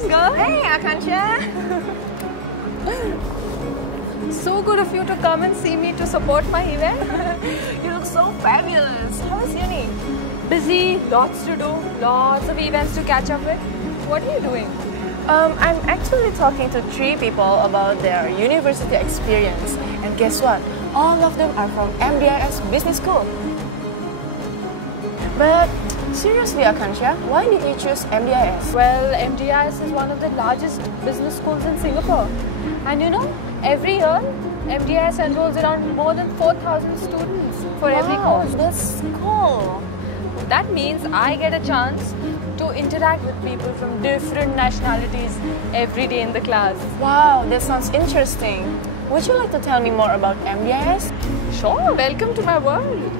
this girl. Hey, Akansha. So good of you to come and see me to support my event. You look so fabulous. How is uni? Busy, lots to do, lots of events to catch up with. What are you doing? I'm actually talking to 3 people about their university experience. And guess what? All of them are from MDIS Business School. But seriously, Akansha, why did you choose MDIS? Well, MDIS is one of the largest business schools in Singapore. And you know, every year, MDIS enrolls around more than 4,000 students for every course. That's cool. That means I get a chance to interact with people from different nationalities every day in the class. Wow, that sounds interesting. Would you like to tell me more about MDIS? Sure, welcome to my world.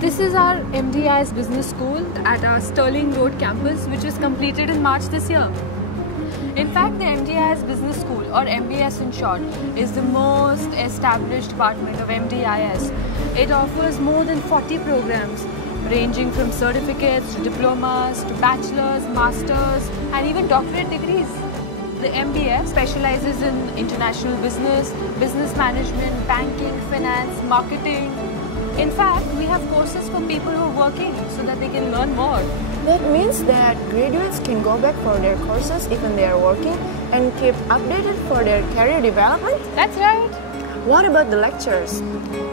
This is our MDIS Business School at our Sterling Road campus, which was completed in March this year. In fact, the MDIS Business School, or MBS in short, is the most established department of MDIS. It offers more than 40 programs, ranging from certificates to diplomas to bachelor's, master's, and even doctorate degrees. The MBS specializes in international business, business management, banking, finance, marketing. In fact, we have courses for people who are working so that they can learn more. That means that graduates can go back for their courses even they are working and keep updated for their career development? That's right. What about the lectures?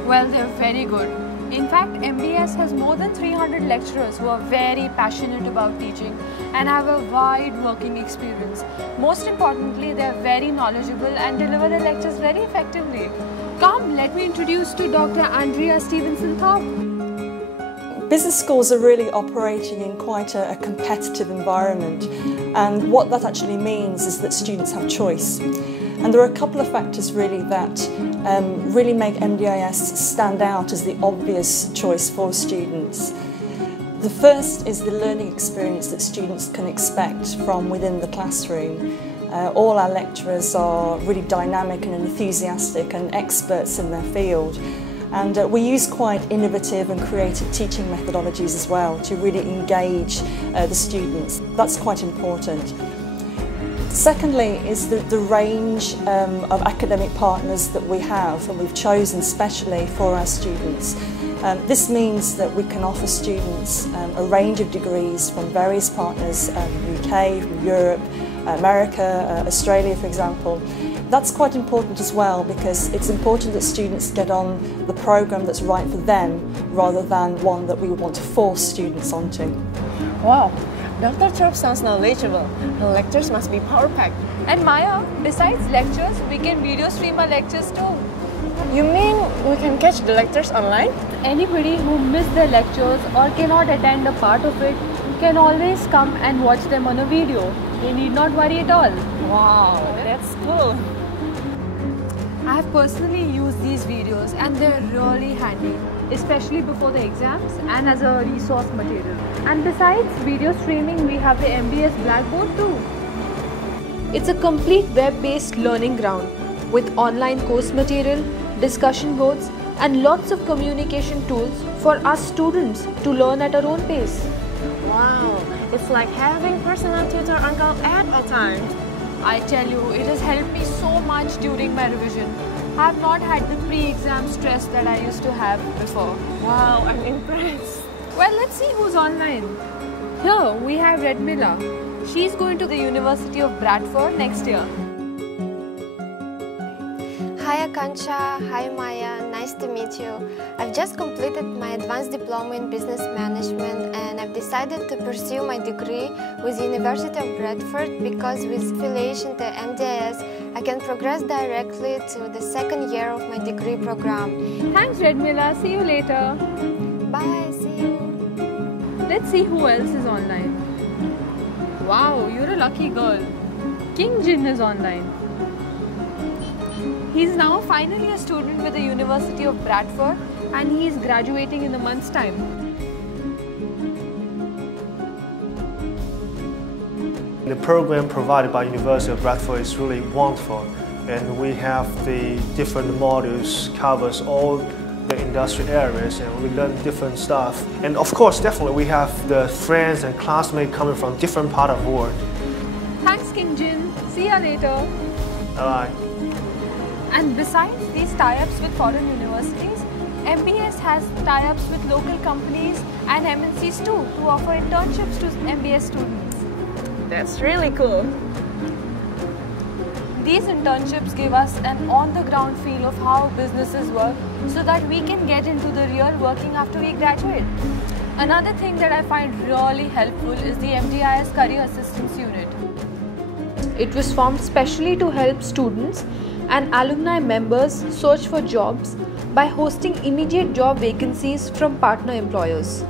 Well, they're very good. In fact, MBS has more than 300 lecturers who are very passionate about teaching and have a wide working experience. Most importantly, they're very knowledgeable and deliver their lectures very effectively. Come, let me introduce to Dr. Andrea Stevenson-Thorpe. Business schools are really operating in quite a competitive environment, and what that actually means is that students have choice. And there are a couple of factors really that really make MDIS stand out as the obvious choice for students. The first is the learning experience that students can expect from within the classroom. All our lecturers are really dynamic and enthusiastic and experts in their field. And we use quite innovative and creative teaching methodologies as well to really engage the students. That's quite important. Secondly is the range of academic partners that we have and we've chosen specially for our students. This means that we can offer students a range of degrees from various partners, UK, from Europe, America, Australia for example. That's quite important as well because it's important that students get on the programme that's right for them rather than one that we would want to force students onto. Wow, Dr. Thorpe sounds knowledgeable. The lectures must be power-packed. And Maya, besides lectures, we can video stream our lectures too. You mean we can catch the lectures online? Anybody who missed their lectures or cannot attend a part of it can always come and watch them on a video. They need not worry at all. Wow, that's cool. I have personally used these videos and they're really handy, especially before the exams and as a resource material. And besides video streaming, we have the MBS Blackboard too. It's a complete web-based learning ground with online course material, discussion boards, and lots of communication tools for us students to learn at our own pace. Wow, it's like having personal tutor uncle at all times. I tell you, it has helped me so much during my revision. I have not had the pre-exam stress that I used to have before. Wow, I'm impressed. Well, let's see who's online. Here we have Redmila. She's going to the University of Bradford next year. Hi Akansha, hi Maya, nice to meet you. I've just completed my advanced diploma in business management and I've decided to pursue my degree with the University of Bradford because with affiliation to MDIS, I can progress directly to the second year of my degree program. Thanks Redmila, see you later. Bye, see you. Let's see who else is online. Wow, you're a lucky girl. King Jin is online. He's now finally a student with the University of Bradford and he's graduating in a month's time. The program provided by University of Bradford is really wonderful, and we have the different modules covers all the industrial areas and we learn different stuff. And of course, definitely we have the friends and classmates coming from different parts of the world. Thanks, King Jin. See ya later. Bye. And besides these tie-ups with foreign universities, MBS has tie-ups with local companies and MNCs too to offer internships to MBS students. That's really cool. These internships give us an on-the-ground feel of how businesses work so that we can get into the real working after we graduate. Another thing that I find really helpful is the MDIS Career Assistance Unit. It was formed specially to help students and alumni members search for jobs by hosting immediate job vacancies from partner employers.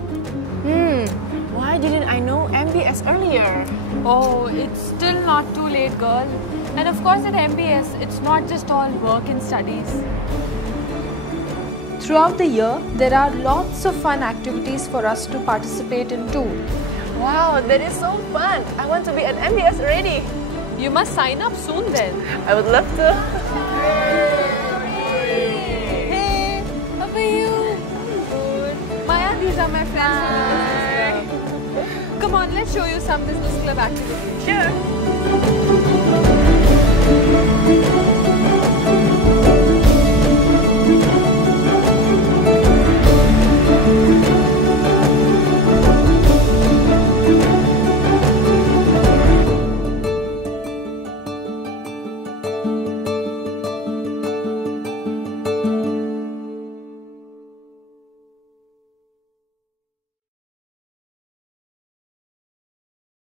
Why didn't I know MBS earlier? Oh, it's still not too late, girl. And of course at MBS, it's not just all work and studies. Throughout the year, there are lots of fun activities for us to participate in too. Wow, that is so fun. I want to be at MBS already. You must sign up soon then. I would love to. Hey, how are you? Good. Maya, these are my friends. Come on, let's show you some business club activities. Sure.